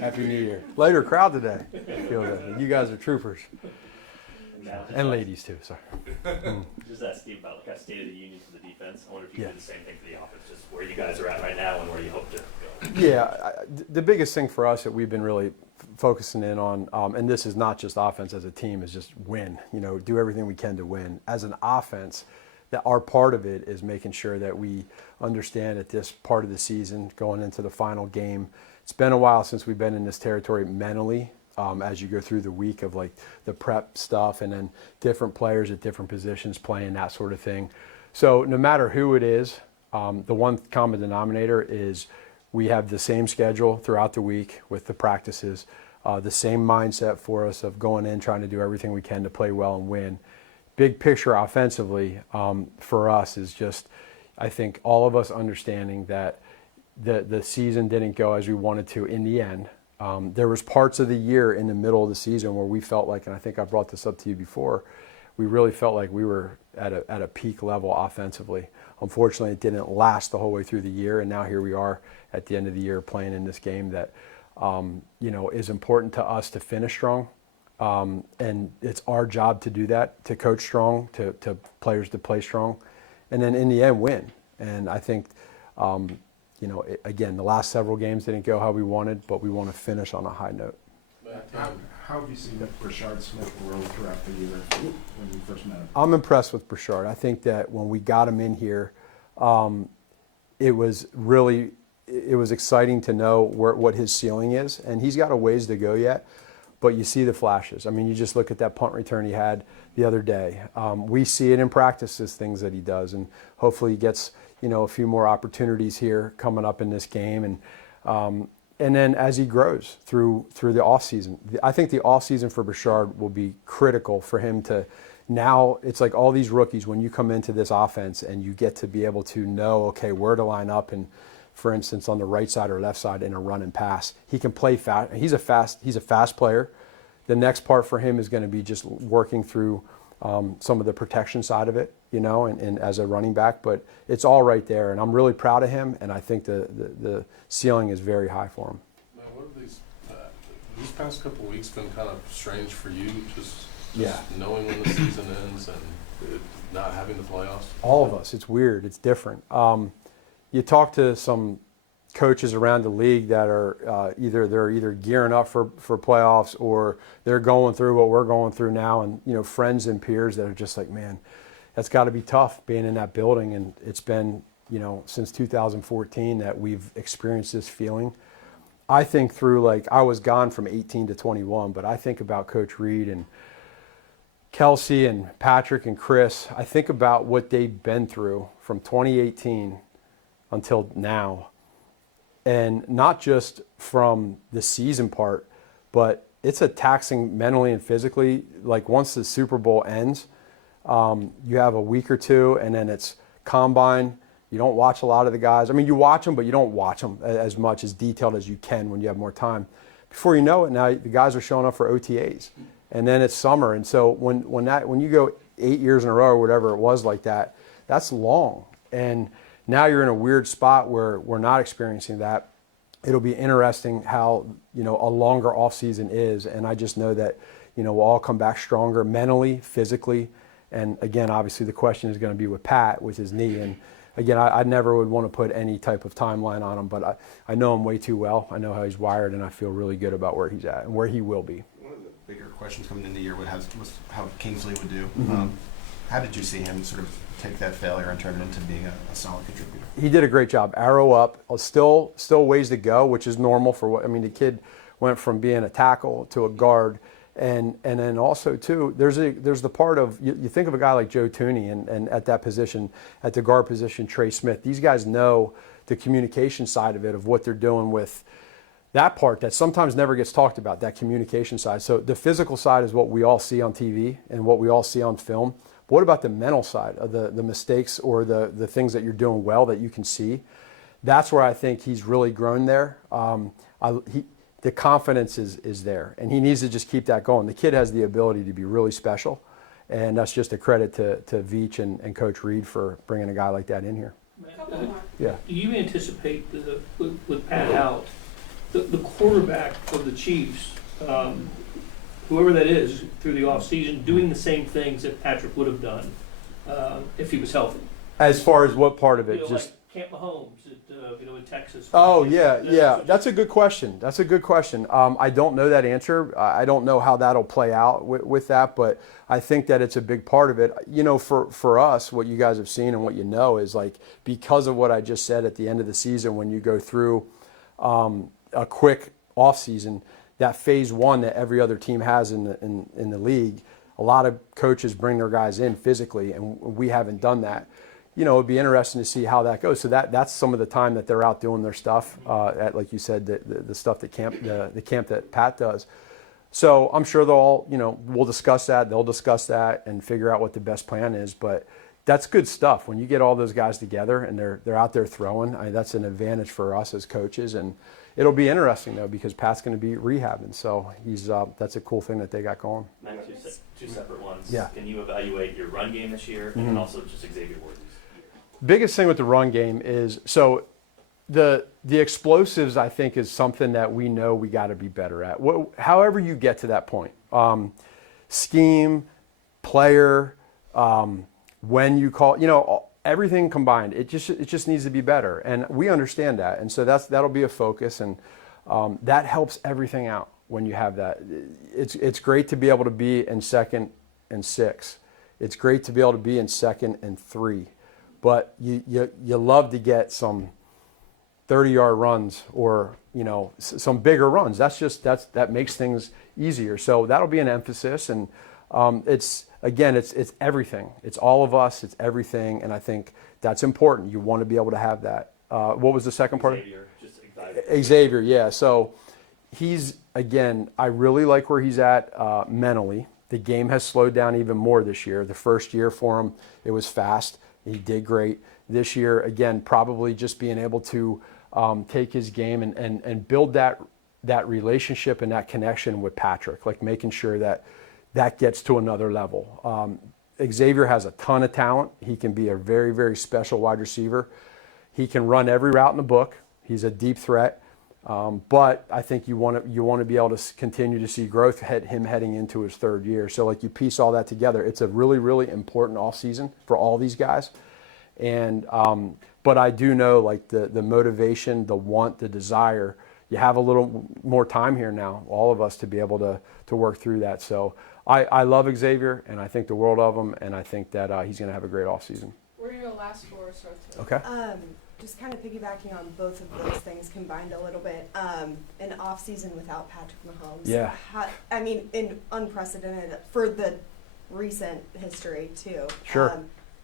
Happy New Year. Lighter crowd today. Feel good. You guys are troopers. And ladies too, sorry. Just ask Steve about like a state of the union for the defense. I wonder if you do the same thing for the offense, just where you guys are at right now and where you hope to go. Yeah, the biggest thing for us that we've been really focusing in on, and this is not just offense as a team, is just win. You know, do everything we can to win. As an offense, that our part of it is making sure that we understand at this part of the season, going into the final game, it's been a while since we've been in this territory mentally. As you go through the week of like the prep stuff and then different players at different positions playing, that sort of thing. So no matter who it is, the one common denominator is we have the same schedule throughout the week with the practices, the same mindset for us of going in, trying to do everything we can to play well and win. Big picture offensively for us is just, I think all of us understanding that the season didn't go as we wanted to in the end. There was parts of the year in the middle of the season where we felt like, and I think I brought this up to you before, we really felt like we were at a peak level offensively. Unfortunately, it didn't last the whole way through the year, and now here we are at the end of the year playing in this game that is important to us to finish strong. And it's our job to do that, to coach strong, to players to play strong, and then in the end win. And I think again, the last several games didn't go how we wanted, but we want to finish on a high note. How have you seen Brashard Smith grow throughout the year when you first met him? I'm impressed with Brashard. I think that when we got him in here, it was exciting to know what his ceiling is, and he's got a ways to go yet, but you see the flashes. I mean, you just look at that punt return he had the other day. We see it in practices, things that he does, and hopefully he gets a few more opportunities here coming up in this game, and then as he grows through the off season, I think the off season for Brashard will be critical for him to. Now it's like all these rookies, when you come into this offense and you get to be able to know, okay, where to line up, and for instance on the right side or left side in a run and pass, he can play fast. He's a fast player. The next part for him is going to be just working through some of the protection side of it, and as a running back, but it's all right there, and I'm really proud of him, and I think the ceiling is very high for him. Now, what are these past couple of weeks been kind of strange for you, just knowing when the season ends and not having the playoffs? All of us, it's weird, it's different. You talk to some coaches around the league that are either gearing up for playoffs, or they're going through what we're going through now, and friends and peers that are just like, man, that's got to be tough being in that building. And it's been since 2014 that we've experienced this feeling. I think through, like, I was gone from 18 to 21, but I think about Coach Reed and Kelsey and Patrick and Chris. I think about what they've been through from 2018 until now. And not just from the season part, but it's a taxing mentally and physically. Like, once the Super Bowl ends, you have a week or two, and then it's combine. You don't watch a lot of the guys. I mean, you watch them, but you don't watch them as much, as detailed as you can when you have more time. Before you know it, now the guys are showing up for OTAs, and then it's summer. And so when you go 8 years in a row or whatever it was like that, that's long. And now you're in a weird spot where we're not experiencing that. It'll be interesting how, a longer off season is. And I just know that, we'll all come back stronger mentally, physically. And again, obviously the question is going to be with Pat with his knee. And again, I never would want to put any type of timeline on him, but I know him way too well. I know how he's wired, and I feel really good about where he's at and where he will be. One of the bigger questions coming into the year was how Kingsley would do. Mm-hmm. How did you see him sort of take that failure and turn it into being a solid contributor? He did a great job. Arrow up. Still ways to go, which is normal for what, I mean, the kid went from being a tackle to a guard. And then also, too, there's the part of, you think of a guy like Joe Tooney and at that position, at the guard position, Trey Smith. These guys know the communication side of it, of what they're doing with that part that sometimes never gets talked about, that communication side. So the physical side is what we all see on TV and what we all see on film. But what about the mental side of the mistakes or the things that you're doing well that you can see? That's where I think he's really grown there. The confidence is there, and he needs to just keep that going. The kid has the ability to be really special, and that's just a credit to Veach and Coach Reed for bringing a guy like that in here. Yeah. Do you anticipate with Pat out the quarterback of the Chiefs, whoever that is, through the offseason, doing the same things that Patrick would have done if he was healthy. As far as what part of it? Just Just like Camp Mahomes, in Texas. Oh, yeah. That's a good question. I don't know that answer. I don't know how that'll play out with that, but I think that it's a big part of it. For us, what you guys have seen and what you know is like, because of what I just said at the end of the season, when you go through a quick off season, that phase one that every other team has in the league, a lot of coaches bring their guys in physically, and we haven't done that. It'd be interesting to see how that goes. So that's some of the time that they're out doing their stuff, at, like you said, the stuff that the camp that Pat does. So I'm sure we'll discuss that. They'll discuss that and figure out what the best plan is. But that's good stuff. When you get all those guys together and they're out there throwing, that's an advantage for us as coaches. And it'll be interesting though, because Pat's going to be rehabbing. So that's a cool thing that they got going. Matt, two separate ones. Yeah. Can you evaluate your run game this year and then also just Xavier Worthy's? Biggest thing with the run game is the explosives. I think is something that we know we got to be better at. However you get to that point, scheme, player, when you call, everything combined. It just needs to be better, and we understand that, and so that'll be a focus, and that helps everything out when you have that. It's great to be able to be in 2nd and 6. It's great to be able to be in 2nd and 3. But you love to get some 30-yard runs or some bigger runs. That makes things easier. So that'll be an emphasis, and it's everything. It's all of us. It's everything, and I think that's important. You want to be able to have that. What was the second part? Xavier. Yeah. So I really like where he's at mentally. The game has slowed down even more this year. The first year for him, it was fast. He did great. This year, again, probably just being able to take his game and build that relationship and that connection with Patrick, like making sure that gets to another level. Xavier has a ton of talent. He can be a very, very special wide receiver. He can run every route in the book. He's a deep threat. But I think you want to be able to continue to see growth him heading into his 3rd year. So like you piece all that together, it's a really, really important off season for all these guys. And but I do know like the motivation, the want, the desire. You have a little more time here now, all of us, to be able to work through that. So I love Xavier, and I think the world of him, and I think that he's going to have a great off season. We're going to go last 4, start to. Okay. Just kind of piggybacking on both of those things combined a little bit. An off season without Patrick Mahomes. Yeah. In unprecedented for the recent history too. Sure.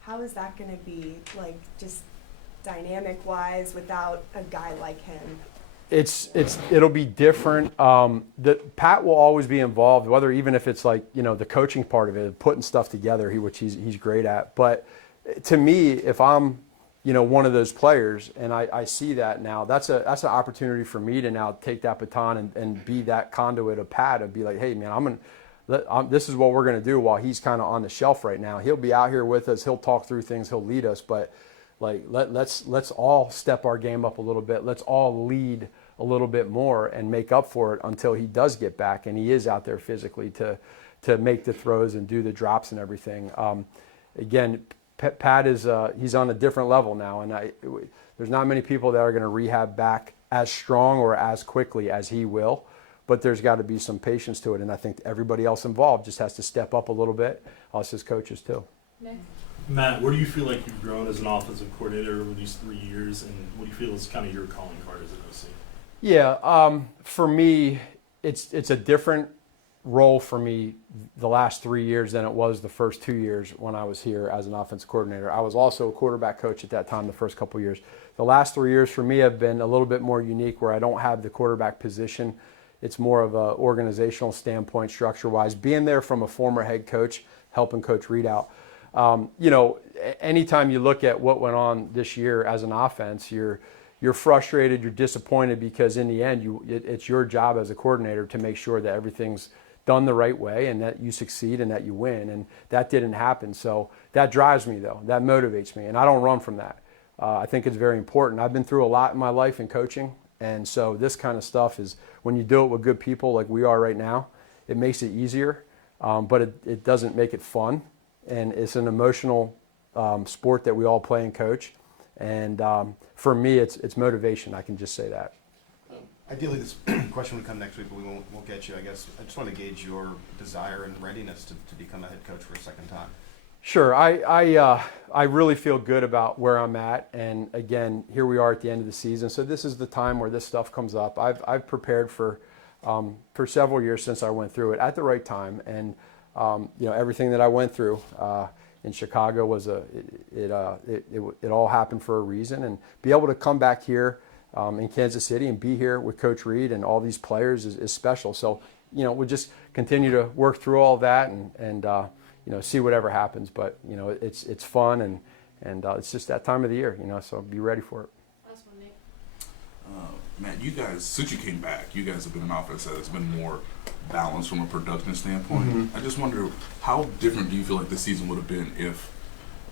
How is that going to be, like, just dynamic wise without a guy like him? It'll be different. Pat will always be involved, whether even if it's like the coaching part of it, putting stuff together, which he's great at. But to me, if I'm one of those players, and I see that now, that's an opportunity for me to now take that baton and be that conduit of Pat, and be like, hey man, this is what we're going to do while he's kind of on the shelf right now. He'll be out here with us. He'll talk through things. He'll lead us. But like let's all step our game up a little bit. Let's all lead a little bit more and make up for it until he does get back and he is out there physically to make the throws and do the drops and everything. Again, Pat is he's on a different level now, and there's not many people that are going to rehab back as strong or as quickly as he will. But there's got to be some patience to it, and I think everybody else involved just has to step up a little bit, us as coaches too. Nick? Matt, where do you feel like you've grown as an offensive coordinator over these 3 years, and what do you feel is kind of your calling card as an OC? Yeah, for me, it's a different role for me the last 3 years than it was the first 2 years when I was here as an offensive coordinator. I was also a quarterback coach at that time the first couple of years. The last 3 years for me have been a little bit more unique, where I don't have the quarterback position. It's more of an organizational standpoint, structure-wise. Being there from a former head coach, helping Coach Reed out. Anytime you look at what went on this year as an offense, you're frustrated, you're disappointed, because in the end, it's your job as a coordinator to make sure that everything's done the right way and that you succeed and that you win. And that didn't happen. So that drives me, though. That motivates me, and I don't run from that. I think it's very important. I've been through a lot in my life in coaching, And so this kind of stuff is, when you do it with good people like we are right now, it makes it easier, but it doesn't make it fun. And it's an emotional sport that we all play and coach. And for me, it's motivation. I can just say that. Ideally, this question would come next week, but we won't get you. I guess I just want to gauge your desire and readiness to become a head coach for a second time. Sure. I really feel good about where I'm at. And again, here we are at the end of the season. So this is the time where this stuff comes up. I've prepared for several years since I went through it at the right time. And everything that I went through in Chicago was it all happened for a reason. And be able to come back here in Kansas City and be here with Coach Reed and all these players is special. So we'll just continue to work through all that and see whatever happens. But it's fun and it's just that time of the year. So be ready for it. Last one, Nick. Matt, you guys, since you came back, you guys have been an offense that has been more balanced from a production standpoint. Mm-hmm. I just wonder, how different do you feel like this season would have been if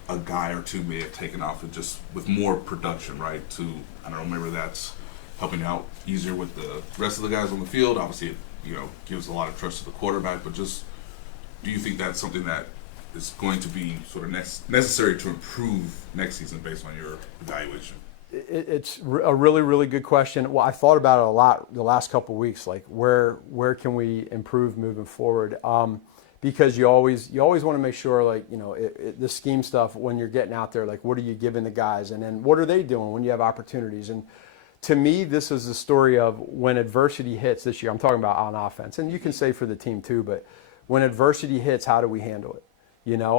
a guy or two may have taken off and just with more production, right? I don't know, maybe that's helping out easier with the rest of the guys on the field. Obviously, it gives a lot of trust to the quarterback, but just do you think that's something that is going to be sort of necessary to improve next season based on your evaluation? It's a really, really good question. Well, I thought about it a lot the last couple of weeks, like where can we improve moving forward? Because you always want to make sure, like, the scheme stuff, when you're getting out there, like, what are you giving the guys? And then what are they doing when you have opportunities? And to me, this is the story of when adversity hits this year. I'm talking about on offense. And you can say for the team too, but when adversity hits, how do we handle it?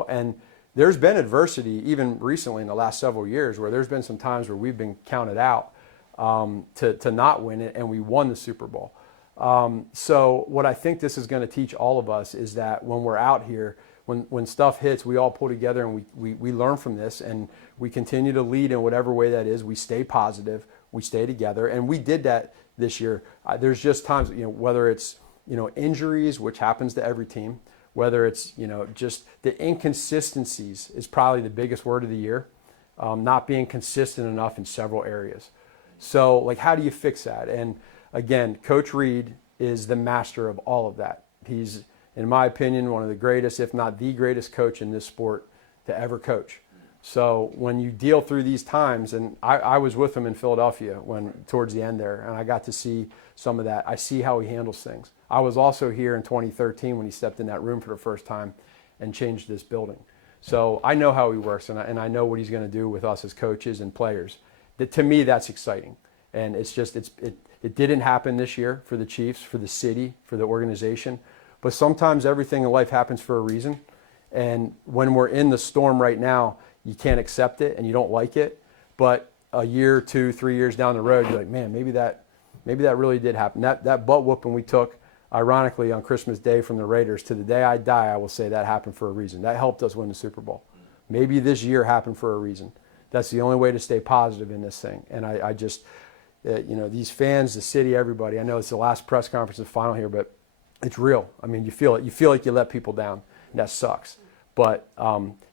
And there's been adversity even recently in the last several years where there's been some times where we've been counted out to not win it, and we won the Super Bowl. So what I think this is going to teach all of us is that when we're out here, when stuff hits, we all pull together and we learn from this, and we continue to lead in whatever way that is. We stay positive, we stay together, and we did that this year. There's just times, whether it's injuries, which happens to every team, whether it's just the inconsistencies is probably the biggest word of the year, not being consistent enough in several areas. So, like, how do you fix that? And again, Coach Reed is the master of all of that. He's, in my opinion, one of the greatest, if not the greatest coach in this sport to ever coach. So when you deal through these times, and I was with him in Philadelphia towards the end there, and I got to see some of that. I see how he handles things. I was also here in 2013 when he stepped in that room for the first time and changed this building. So I know how he works, and I know what he's going to do with us as coaches and players. To me, that's exciting. And it's just, it didn't happen this year for the Chiefs, for the city, for the organization. But sometimes everything in life happens for a reason. And when we're in the storm right now, you can't accept it and you don't like it. But a year, 2, 3 years down the road, you're like, man, maybe that really did happen. That butt whooping we took, ironically, on Christmas Day from the Raiders, to the day I die, I will say that happened for a reason. That helped us win the Super Bowl. Maybe this year happened for a reason. That's the only way to stay positive in this thing. And I just, these fans, the city, everybody, I know it's the last press conference, the final here, but it's real. I mean, you feel it. You feel like you let people down, and that sucks. But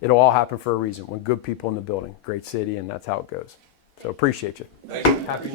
it'll all happen for a reason. When good people in the building, great city, and that's how it goes. So appreciate you. Thank you. Happy New Year.